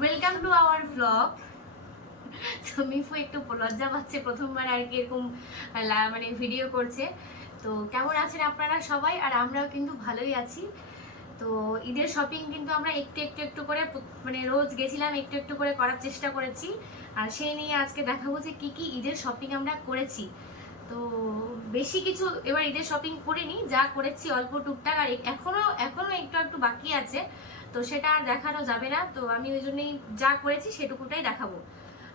Welcome to our blog. তো মিফু একটু লজ্জা পাচ্ছে, প্রথমবার আর কি এরকম মানে ভিডিও করছে। তো কেমন আছেন আপনারা সবাই? আর আমরাও কিন্তু ভালোই আছি। তো ঈদের শপিং কিন্তু আমরা একটু করে মানে রোজ গেছিলাম, একটু একটু করে করার চেষ্টা করেছি। আর সেই নিয়ে আজকে দেখাবো যে কি কি ঈদের শপিং আমরা করেছি। তো বেশি কিছু এবার ঈদের শপিং করিনি, যা করেছি অল্প টুকটাক, আর এখনো একটু বাকি আছে। তো সেটা আর দেখানো যাবে না, তো আমি ওই জন্যই যা করেছি সেটুকুটাই দেখাবো।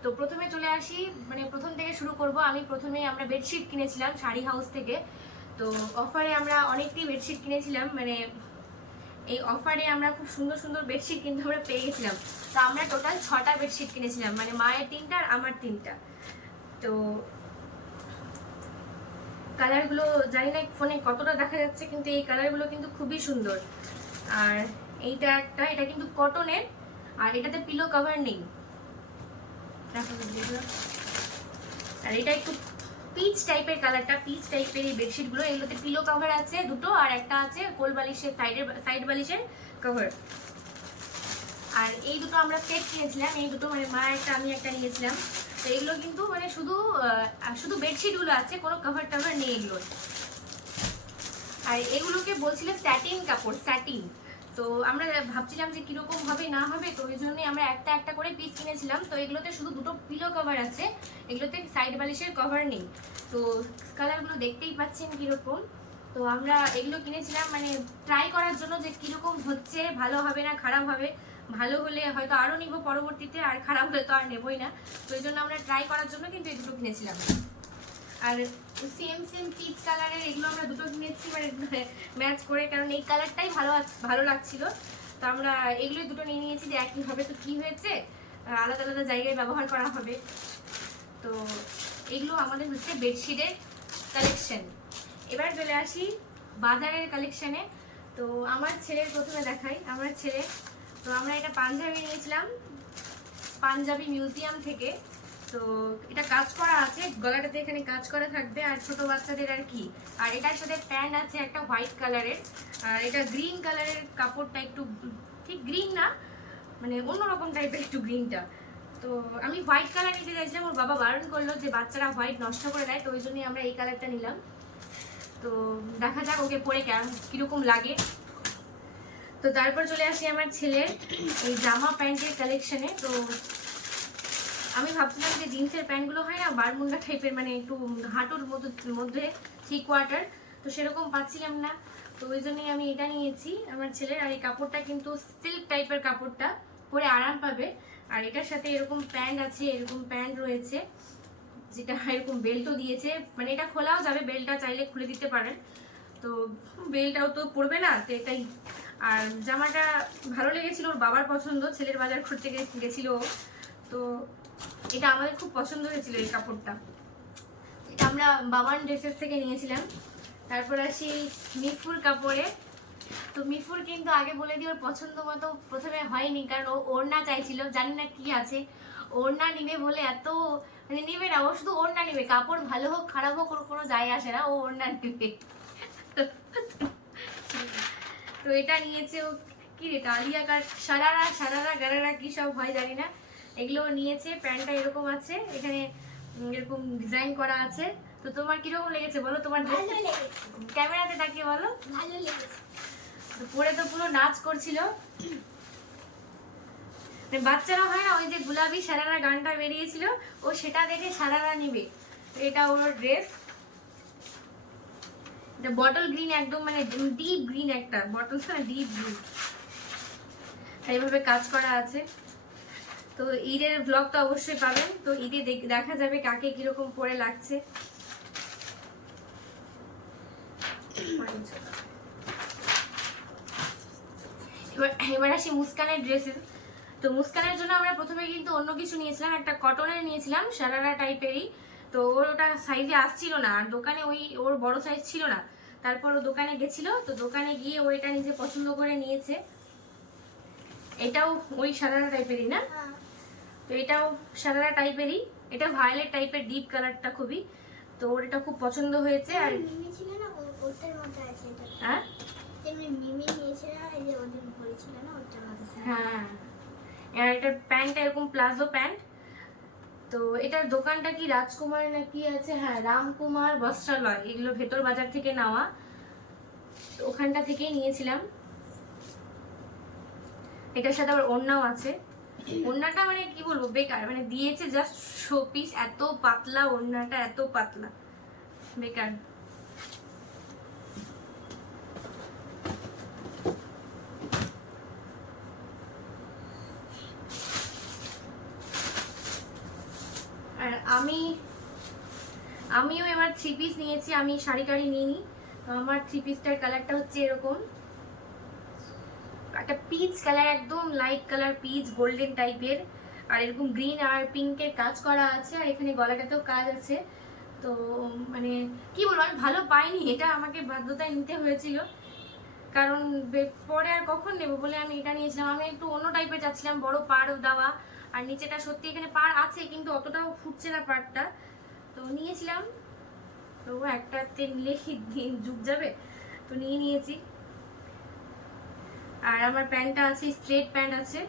তো প্রথমে চলে আসি, মানে প্রথম থেকে শুরু করব। আমরা বেডশিট কিনেছিলাম শাড়ি হাউস থেকে। তো অফারে আমরা অনেকটি বেডশিট কিনেছিলাম, মানে এই অফারে আমরা খুব সুন্দর সুন্দর বেডশিট কিন্তু আমরা পেয়ে গেছিলাম। তো আমরা টোটাল 6টা বেডশিট কিনেছিলাম, মানে মায়ের 3টা আর আমার 3টা। তো কালারগুলো জানি না ফোনে কতটা দেখা যাচ্ছে, কিন্তু এই কালারগুলো কিন্তু খুবই সুন্দর। আর এটা কিন্তু কটনের, আর এটাতে পিলো কভার নেই। আর এটা একটু পিচ টাইপের কালারটা, পিচ টাইপের এই বেডশিটগুলো, এগুলোতে পিলো কভার আছে দুটো, আর একটা আছে কোল বালিশের সাইড বালিশের কভার। আর এই দুটো আমরা সেট কিনেছিলাম, এই দুটো মানে মা একটা আমি একটা নিয়েছিলাম। তো এগুলো কিন্তু মানে শুধু বেডশিটগুলো আছে, কোনো কভার টভার নেই এগুলো। আর এগুলোকে বলছিল স্যাটিন কাপড়, স্যাটিন। তো আমরা ভাবছিলাম যে কিরকম হবে না হবে, তো ওই জন্যই আমরা একটা একটা করে পিস কিনেছিলাম। তো এগুলোতে শুধু দুটো পিলো কভার আছে, এগুলোতে সাইড বালিশের কভার নেই। তো কালারগুলো দেখতেই পাচ্ছেন কিরকম। তো আমরা এগুলো কিনেছিলাম মানে ট্রাই করার জন্য যে কিরকম হচ্ছে, ভালো হবে না খারাপ হবে। ভালো হলে হয়তো আরও নিব পরবর্তীতে, আর খারাপ হলে তো আর নেবই না। তো এই জন্য আমরা ট্রাই করার জন্য কিন্তু এগুলো কিনেছিলাম। আর সেম পিচ কালারের এগুলো আমরা দুটো কিনেছি, মানে ম্যাচ করে, কারণ এই কালারটাই ভালো লাগছিল। তো আমরা এগুলোই দুটো নিয়ে নিয়েছি যে একই হবে। তো কি হয়েছে, আলাদা আলাদা জায়গায় ব্যবহার করা হবে। তো এগুলো আমাদের হচ্ছে বেডশিটের কালেকশন। এবার চলে আসি বাজারের কালেকশানে। তো আমার ছেলের প্রথমে দেখাই, আমার ছেলে। তো আমরা এটা পাঞ্জাবি নিয়েছিলাম পাঞ্জাবি মিউজিয়াম থেকে। তো এটা কাজ করা আছে, গলাটাতে এখানে কাজ করা থাকবে, আর ছোট বাচ্চাদের আর কি। আর এটার সাথে প্যান্ট আছে একটা হোয়াইট কালারের। আর এটা গ্রিন কালারের কাপড়টা, একটু ঠিক গ্রিন না, মানে অন্যরকম টাইপের একটু গ্রিনটা। তো আমি হোয়াইট কালার নিতে চাইছিলাম, ওর বাবা বারণ করলো যে বাচ্চারা হোয়াইট নষ্ট করে দেয়, তো ওই জন্যই আমরা এই কালারটা নিলাম। তো দেখা যাক ওকে পরে কিরকম লাগে। তো তারপর চলে আসি আমার ছেলের এই জামা প্যান্টের কালেকশনে। তো আমি ভাবছিলাম যে জিন্সের প্যান্টগুলো হয় না বারমুন্ডা টাইপের, মানে একটু হাঁটুর মধ্যে 3/4, তো সেরকম পাচ্ছিলাম না। তো ওই জন্যই আমি এটা নিয়েছি আমার ছেলের। আর এই কাপড়টা কিন্তু সিল্ক টাইপের কাপড়টা, পরে আরাম পাবে। আর এটার সাথে এরকম প্যান্ট আছে, এরকম প্যান্ট রয়েছে, যেটা এরকম বেল্টও দিয়েছে, মানে এটা খোলাও যাবে, বেল্টটা চাইলে খুলে দিতে পারেন। তো বেল্টটাও তো পরবে না, তো এটাই। আর জামাটা ভালো লেগেছিল, ওর বাবার পছন্দ, ছেলের বাজার করতে গেছিল। তো এটা আমাদের খুব পছন্দ হয়েছিল এই কাপড়টা। এটা আমরা বাবান ড্রেসেস থেকে নিয়েছিলাম। তারপর আসি মিফুর কাপড়ে। তো মিফুর কিন্তু আগে বলে দিই ওর পছন্দ মতো প্রথমে হয়নি, কারণ ও ওড়না চাইছিল, জানি না কি আছে, ওড়না নিবে বলে এত মানে নিবে না, ও শুধু ওড়না নিবে, কাপড় ভালো হোক খারাপ হোক কোনো যায় আসে না, ও ওড়না নিবে। তো এটা নিয়েছে ও, কি রে আলিয়া কাট সারারা গারারা কি সব হয় জানি না, এগুলো নিয়েছে। প্যান্টটা এরকম আছে, এখানে এরকম ডিজাইন করা আছে। তো তোমার কিরকম লেগেছে বলো, তোমার ক্যামেরাতে তাকিয়ে বলো। ভালো লেগেছে। পরে তো পুরো নাচ করছিল। বাচ্চারা হয় না, ওই যে গুলাবি সারারা গানটা বেরিয়েছিল, ও সেটা দেখে সারারা নিবে। এটা ওর ড্রেস, এটা বটল গ্রিন, একদম মানে ডিপ গ্রিন, একটা বটল না, ডিপ গ্রিন, এইভাবে কাজ করা আছে। তো ঈদের ব্লগ তো অবশ্যই পাবেন, তো ঈদে দেখা যাবে কাকে কিরকম পরে লাগছে। এবার আসি মুস্কানের ড্রেসে। তো মুস্কানের জন্য আমরা প্রথমে কিন্তু অন্য কিছু নিয়েছিলাম, একটা কটনের নিয়েছিলাম সারারা টাইপেরই। তো ওর ওটা সাইজে আসছিল না, আর দোকানে ওর বড় সাইজ ছিল না। তারপর ও দোকানে গেছিল, তো দোকানে গিয়ে ও এটা নিজে পছন্দ করে নিয়েছে। এটাও ওই সারারা টাইপেরই না? তো এটাও সারারা টাইপেরই, এটা ভায়োলেট টাইপের ডিপ কালারটা খুবই। তো ওর এটা খুব পছন্দ হয়েছে। আর মিমি ছিল না, ওটার মধ্যে আছে এটা। হ্যাঁ তেমনি মিমি নিয়েছে না, এই যে ওদিন পরেছিল না, ওটার মধ্যে। হ্যাঁ, আর এটার প্যান্টটা এরকম প্লাজো প্যান্ট। তো এটার দোকানটা কি রাজকুমার না কি আছে, হ্যাঁ রামকুমার বস্ত্রালয়, এগুলো ভেতর বাজার থেকে নেওয়া, ওখানটা থেকেই নিয়েছিলাম। এটার সাথে আবার ওড়নাও আছে। ওড়নাটা মানে কি বলবো, বেকার, মানে দিয়েছে জাস্ট শো পিস, এত পাতলা ওড়নাটা, এত পাতলা, বেকার। আর আমিও এবার 3 পিস নিয়েছি, আমি শাড়ি টাড়ি নিইনি। আমার 3 পিসটার কালারটা হচ্ছে এরকম একটা পিচ কালার, একদম লাইট কালার পিচ গোল্ডেন টাইপের, আর এরকম গ্রিন আর পিঙ্কের কাজ করা আছে, আর এখানে গলাটাতেও কাজ আছে। তো মানে কি বলবো, আমি ভালো পাইনি, এটা আমাকে বাধ্যতায় নিতে হয়েছিল, কারণ পরে আর কখন নেবো বলে আমি এটা নিয়েছিলাম। আমি একটু অন্য টাইপের চাচ্ছিলাম, বড় পাড় দেওয়া, আর নিচেটা সত্যি এখানে পাড় আছে কিন্তু অতটাও ফুটছে না পাড়টা, তো নিয়েছিলাম। তো একটাতে নিলে যুগ যাবে, তো নিয়েছি। আর আমার প্যান্টটা আছে স্ট্রেট প্যান্ট আছে,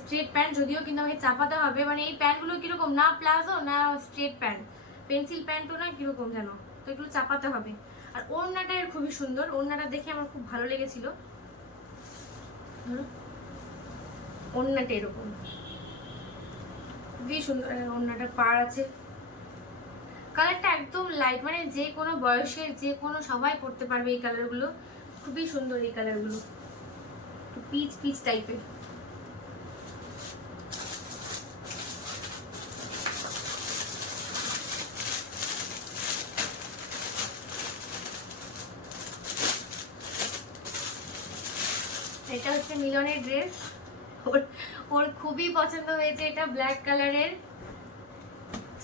স্ট্রেট প্যান্ট, যদিও কিন্তু আমাকে চাপাতে হবে, মানে এই প্যান্টগুলো কিরকম না প্লাজো না স্ট্রেট প্যান্ট, পেন্সিল প্যান্টও না কিরকম যেন, তো এগুলো চাপাতে হবে। আর ওড়নাটা এর খুবই সুন্দর, ওড়নাটা দেখে আমার খুব ভালো লেগেছিল। ওড়নাটা এরকম খুবই সুন্দর, ওড়নাটা পাড় আছে, কালারটা একদম লাইট, মানে যে কোনো বয়সের যে কোনো সবাই পরতে পারবে এই কালারগুলো, খুবই সুন্দর এই কালারগুলো, পিচ পিচ টাইপের। এটা হচ্ছে মিলনের ড্রেস, ওর খুবই পছন্দ হয়েছে, এটা ব্ল্যাক কালারের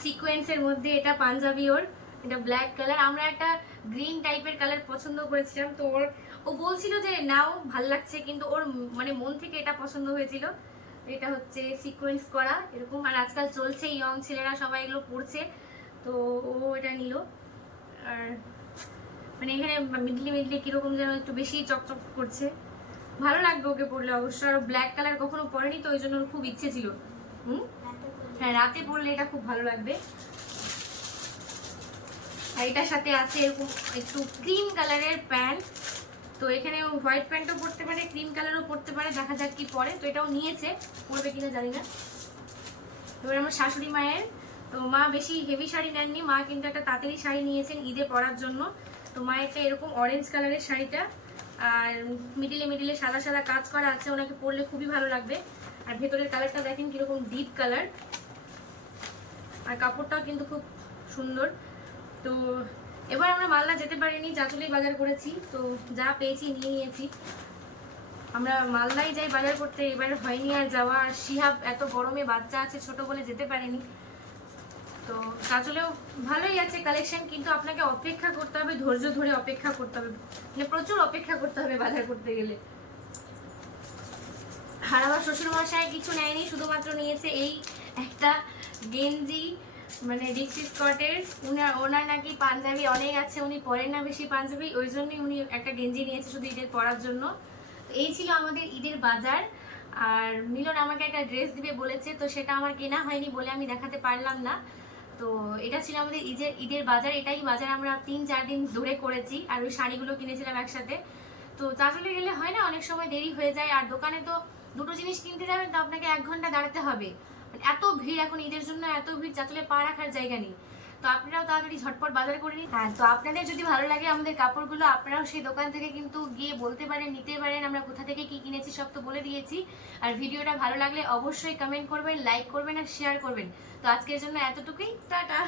সিকোয়েন্সের মধ্যে, এটা পাঞ্জাবি, ওর এটা ব্ল্যাক কালার। আমরা একটা গ্রিন টাইপের কালার পছন্দ করেছিলাম, তো ও বলছিল যে নাও ভাল লাগছে, কিন্তু ওর মানে মন থেকে এটা পছন্দ হয়েছিল। এটা হচ্ছে সিকোয়েন্স করা এরকম, আর আজকাল চলছে ইয়ং ছেলেরা সবাই এগুলো পরছে, তো ও এটা নিল। আর মানে এখানে মিডলি মিডলি কিরকম যেন একটু বেশি চকচক করছে, ভালো লাগবে ওকে পরলে অবশ্য। আর ব্ল্যাক কালার কখনো পরেনি, তো ওই জন্য ওর খুব ইচ্ছে ছিল। হ্যাঁ রাতে পরলে এটা খুব ভালো লাগবে। আর এটার সাথে আছে এরকম একটু ক্রিম কালারের প্যান্ট, তো এখানে হোয়াইট প্যান্টও পরতে পারে, ক্রিম কালারও পরতে পারে, দেখা যাক কি পরে। তো এটাও নিয়েছে, পরবে কিনা জানি না। এবার আমার শাশুড়ি মায়ের, তো মা বেশি হেভি শাড়ি নেননি, মা কিন্তু একটা তাঁতেরই শাড়ি নিয়েছেন ঈদে পরার জন্য। তো মায়েরটা এরকম অরেঞ্জ কালারের শাড়িটা, আর মিডিলে মিডিলে সাদা সাদা কাজ করা আছে, ওনাকে পরলে খুবই ভালো লাগবে। আর ভেতরের কালারটা দেখেন কিরকম ডিপ কালার, আর কাপড়টাও কিন্তু খুব সুন্দর। তো এবার আমরা মালদা যেতে পারিনি, চাঁচলেই বাজার করেছি, তো যা পেয়েছি নিয়ে নিয়েছি। আমরা মালদায় যাই বাজার করতে, এবার হয়নি আর যাওয়া, আর শিহাব এত গরমে বাচ্চা আছে ছোট বলে যেতে পারেনি। তো চাঁচলেও ভালোই আছে কালেকশন, কিন্তু আপনাকে অপেক্ষা করতে হবে, ধৈর্য ধরে অপেক্ষা করতে হবে, মানে প্রচুর অপেক্ষা করতে হবে বাজার করতে গেলে। আর আমার শ্বশুরমশাই কিছু নেয়নি, শুধুমাত্র নিয়েছে এই একটা গেঞ্জি, মানে ডিক্সি স্কটের। ওনার নাকি পাঞ্জাবি অনেক আছে, উনি পরেন না বেশি পাঞ্জাবি, ওই জন্যই উনি একটা গেঞ্জি নিয়েছে শুধু ঈদের পরার জন্য। এই ছিল আমাদের ঈদের বাজার। আর মিলন আমাকে একটা ড্রেস দিবে বলেছে, তো সেটা আমার কেনা হয়নি বলে আমি দেখাতে পারলাম না। তো এটা ছিল আমাদের ঈদের বাজার, এটাই বাজার আমরা 3-4 দিন ধরে করেছি। আর ওই শাড়িগুলো কিনেছিলাম একসাথে। তো চাঁচলে গেলে হয় না, অনেক সময় দেরি হয়ে যায়, আর দোকানে তো দুটো জিনিস কিনতে যাবেন তো আপনাকে 1 ঘন্টা দাঁড়াতে হবে, এত ভিড় এখন ঈদের জন্য, এত ভিড়, চাঁচলে পা রাখার জায়গা নেই। তো আপনারাও তাড়াতাড়ি ঝটপট বাজার করে নিন। হ্যাঁ, তো আপনাদের যদি ভালো লাগে আমাদের কাপড়গুলো, আপনারাও সেই দোকান থেকে কিন্তু গিয়ে বলতে পারেন, নিতে পারেন, আমরা কোথা থেকে কি কিনেছি সব তো বলে দিয়েছি। আর ভিডিওটা ভালো লাগলে অবশ্যই কমেন্ট করবেন, লাইক করবেন আর শেয়ার করবেন। তো আজকের জন্য এতটুকুই, টাটা।